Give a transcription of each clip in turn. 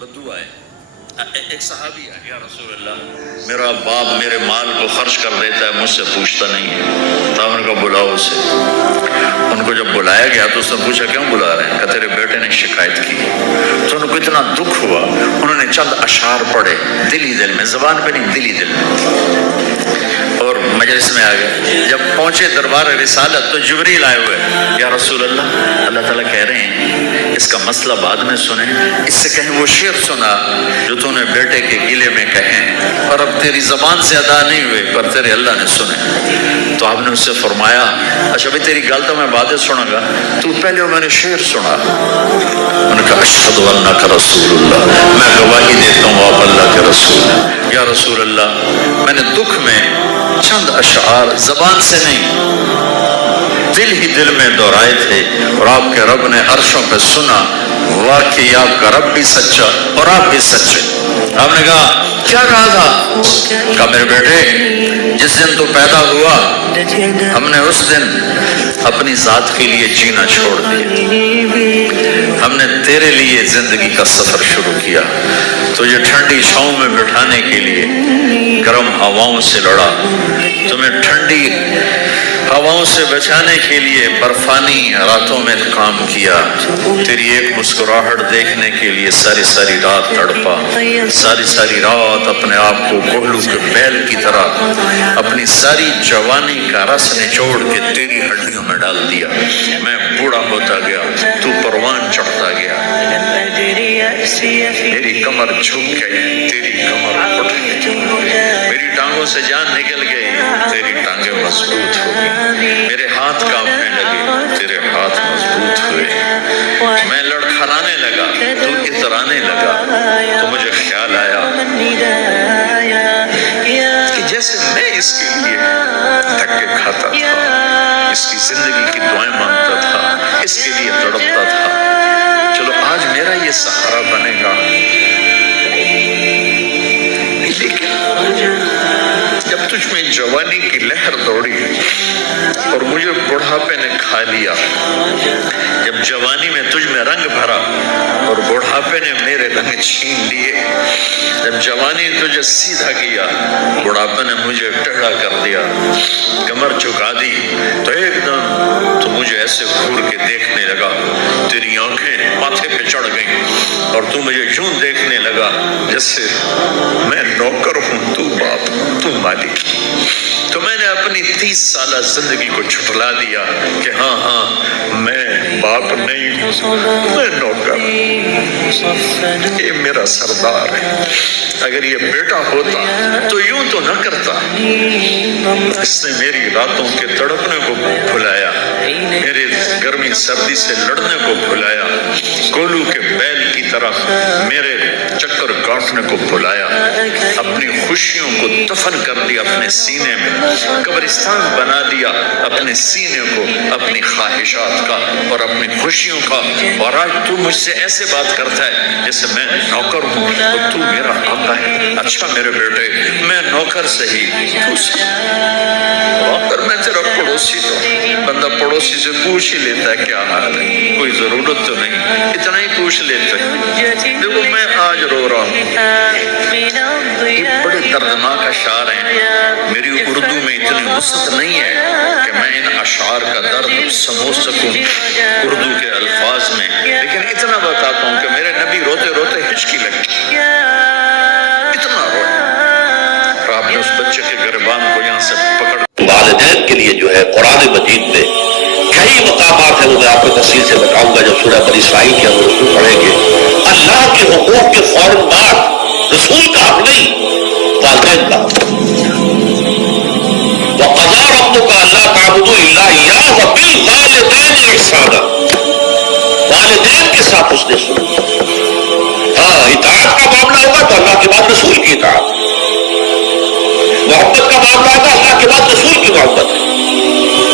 بدعا ہے. ایک صحابی ہے، یا رسول اللہ میرا باپ میرے مال کو خرچ کر دیتا ہے، مجھ سے پوچھتا نہیں ہے. تو ان کو بلاؤ اسے. ان کو جب بلایا گیا تو اس نے پوچھا کیوں بلا رہے ہیں؟ کہ تیرے بیٹے نے شکایت کی. تو ان کو اتنا دکھ ہوا، انہوں نے چند اشعار پڑھے دلی دل میں، زبان پہ نہیں دلی دل میں، اور مجلس میں آ گئے. جب پہنچے دربار رسالت تو جبریل آئے ہوئے. یا رسول اللہ، اللہ تعالیٰ کہہ رہے ہیں اس کا مسئلہ بعد میں سنیں، اس سے کہیں وہ شعر سنا جو تو نے بیٹے کے گلے میں کہیں اور اب تیری زبان سے ادا نہیں ہوئے پر تیرے اللہ نے سنے. تو آپ نے اس سے فرمایا اچھا بھائی تیری گل تو میں بعد سنوں گا، تو پہلے وہ میں نے شعر سنا. انہوں نے کہا اشہد انک رسول اللہ، میں گواہی دیتا ہوں آپ اللہ کے رسول ہیں. یا رسول اللہ میں نے دکھ میں چند اشعار زبان سے نہیں دل ہی دل میں دہرائے تھے اور آپ کے رب نے عرشوں پہ سنا. واقعی آپ کا رب بھی سچا اور آپ بھی سچے. آپ نے کہا کیا کہا تھا؟ کہا میرے بیٹے جس دن تو پیدا ہوا ہم نے اس دن اپنی ذات کے لیے جینا چھوڑ دیا، ہم نے تیرے لیے زندگی کا سفر شروع کیا. تجھے ٹھنڈی چھاؤں میں بٹھانے کے لیے گرم ہواؤں سے لڑا، تمہیں ٹھنڈی ہواؤں سے بچانے کے لیے برفانی راتوں میں کام کیا، تیری ایک مسکراہٹ دیکھنے کے لیے ساری ساری رات تڑپا، ساری رات اپنے آپ کو کوہلو کے بیل کی طرح اپنی ساری جوانی کا رس نچوڑ کے تیری ہڈیوں میں ڈال دیا. میں بوڑھا ہوتا گیا، تو پروان چڑھتا گیا، میری کمر جھک گئی، تیری کمر اٹھ گئی، میری ٹانگوں سے جان نکل گئی، تیری ٹانگیں مضبوط ہو گئی، میرے ہاتھ کانپنے لگے، تیرے ہاتھ مضبوط ہوئے، میں لڑکھڑانے لگا، تو اترانے لگا. تو مجھے خیال آیا کہ جیسے میں اس کے لیے دھکے کھاتا تھا، اس کی زندگی کی دعائیں مانگتا تھا، اس کے لیے تڑپتا تھا، چلو آج میرا یہ سہارا بنے گا. لیکن جب تجھ میں جوانی کی لہر دوڑی اور مجھے بڑھاپے نے کھا لیا، جب جوانی میں تجھ میں رنگ بھرا اور بڑھاپے نے میرے رنگ چھین لیے، جب جوانی تجھے سیدھا کیا بڑھاپے نے مجھے ٹیڑھا کر دیا، کمر جھکا دی، تو ایک دم تو مجھے ایسے گھور کے دیکھنے لگا، تیری آنکھیں ماتھے پہ چڑھ گئیں اور تو مجھے یوں دیکھنے لگا جیسے میں نوکر ہوں تو باپ تو مالک. تو میں نے اپنی 30 سالہ زندگی کو جھٹلا دیا کہ ہاں میں باپ نہیں ہوں، میں نوکر، یہ میرا سردار ہے. اگر یہ بیٹا ہوتا تو یوں تو نہ کرتا. اس نے میری راتوں کے تڑپنے کو بھلایا، میرے گرمی سردی سے لڑنے کو بھلایا، کولو کے بیل کی طرح میرے چکر کاٹنے کو بھلایا، اپنی خوشیوں کو دفن کر دیا اپنے سینے میں، قبرستان بنا دیا اپنے سینے کو، اپنی خواہشات کا اور اپنی خوشیوں کا. اور آج تو مجھ سے ایسے بات کرتا ہے جیسے میں نوکر ہوں اور تو میرا آقا ہے. اچھا میرے بیٹے میں نوکر صحیح، تو نوکر میں تیرا پڑوسی، تو بندہ پڑوسی سے پوچھ ہی لیتا ہے کیا حال ہے، کوئی ضرورت تو نہیں، اتنا ہی پوچھ لیتا ہے. دیکھو میں آج رو رہا ہوں، یہ بڑے دردناک اشعار ہیں، میری اردو میں اتنی وسعت نہیں ہے کہ میں ان اشعار کا درد سمجھ سکوں اردو کے الفاظ میں، لیکن اتنا بتاتا ہوں کہ میرے نبی روتے روتے ہچکی لگی، اتنا روئے. اور آپ نے اس بچے کے گریبان کو یہاں سے پکڑ. والدین کے لیے جو ہے قرآن مجید میں کئی مقامات ہیں، وہ میں آپ کو تفصیل سے بتاؤں گا جب سورہ بنی اسرائیل کے ہم رسول پڑھیں گے. اللہ کے حقوق کے فوراً بعد رسول کا حق نہیں، والدین کا. وَقَضَىٰ رَبُّكَ أَلَّا تَعْبُدُوا إِلَّا إِيَّاهُ وَبِالْوَالِدَيْنِ إِحْسَانًا. والدین کے ساتھ اس نے سنا. ہاں اطاعت کا معاملہ ہوگا تو اللہ کے بعد رسول کی اطاعت، محبت کا معاملہ ہوگا اللہ کے بعد رسول کی محبت ہے.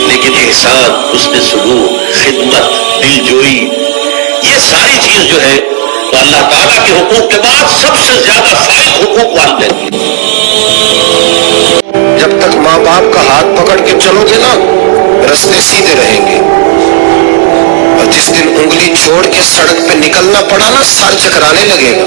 لیکن احسان، حسن سلوک، خدمت، دل جوئی، یہ ساری چیز جو ہے تو اللہ تعالیٰ کے حقوق کے بعد سب سے زیادہ فائد حقوق والدین کی. جب تک ماں باپ کا ہاتھ پکڑ کے چلو گے نا رستے سیدھے رہیں گے، اور جس دن انگلی چھوڑ کے سڑک پہ نکلنا پڑا نا سر چکرانے لگے گا.